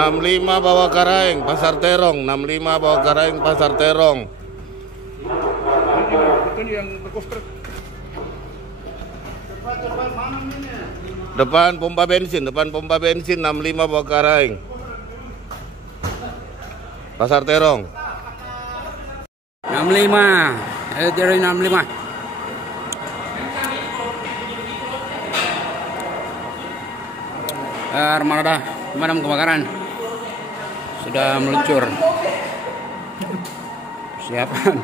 65 Bawah Karaeng, Pasar Terong. 65 Bawah Karaeng, Pasar Terong. Itu yang berkostrek. Depan pompa bensin 65 Bawah Karaeng, Pasar Terong. 65. Ayo dari 65. Armada pemadam kebakaran sudah meluncur. Siapkan.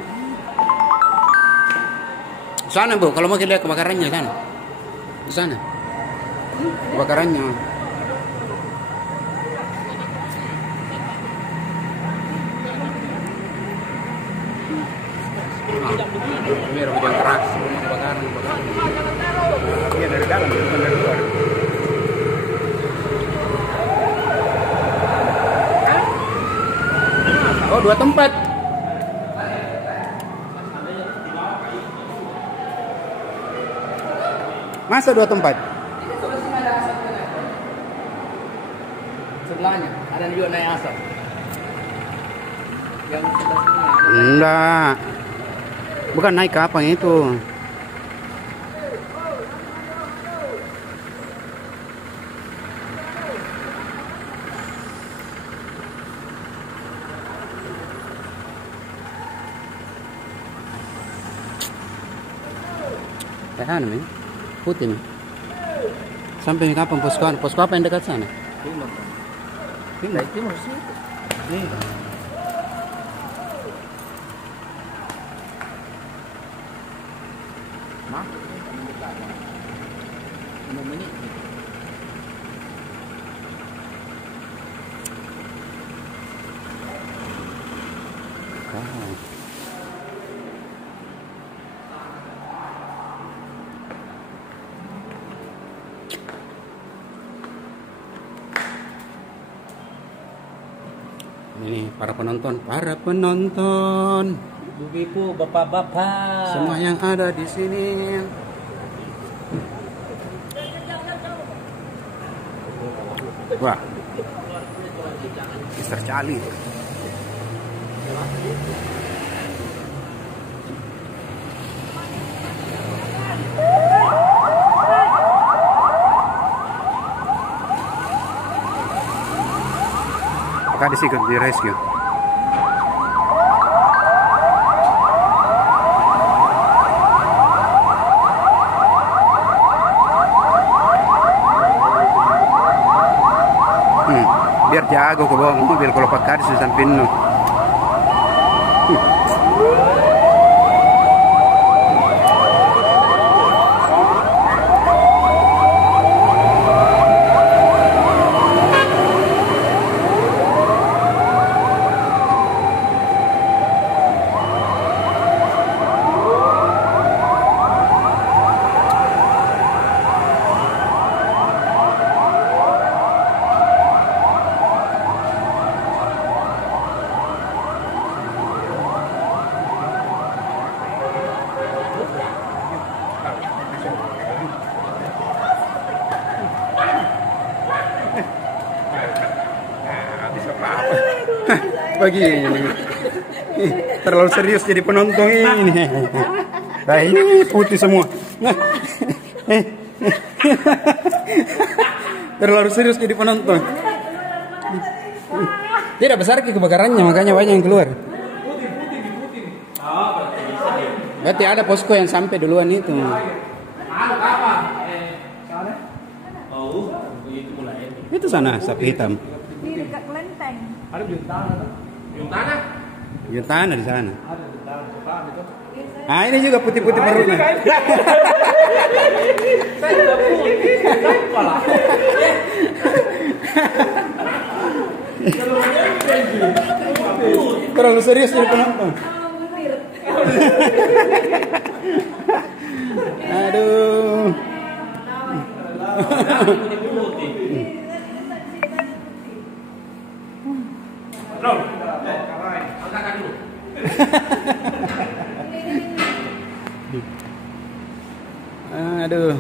Sana Bu, kalau mau lihat kebakarannya sana. Di sana. Kebakarannya. Biar hujan keras, kebakaran. Iya dari dalam, bukan dari luar. Oh, 2 tempat. Masa 2 tempat? Sebelahnya ada juga naik asap. Yang sebelah sini ada. Enggak. Bukan naik ke apa itu. Tahan nih. Putih nih. Sampai kapan posko? Posko apa yang dekat sana? Timur. Timur. Timur sih. Mah? 6 menit. Ini para penonton, Ibu-ibu, bapak-bapak. semua yang ada di sini. Wah, Mister Cali. Apakah disikut di rescue? Biar jago ke bawah mobil kalau pakai di samping nu. Pagi terlalu serius jadi penonton ini. Nah, ini putih semua. Terlalu serius jadi penonton. Tidak besar kebakarannya, makanya banyak yang keluar. Berarti ada posko yang sampai duluan itu. Itu sana sapi hitam. Di dekat kelenteng. Ada bintang. Bintang? Bintang di sana. Ada bintang depan itu. Ah, ini juga putih-putih perutnya. Saya tidak putih. Kepala. Terlalu serius jadi penonton. Aduh. Aduh.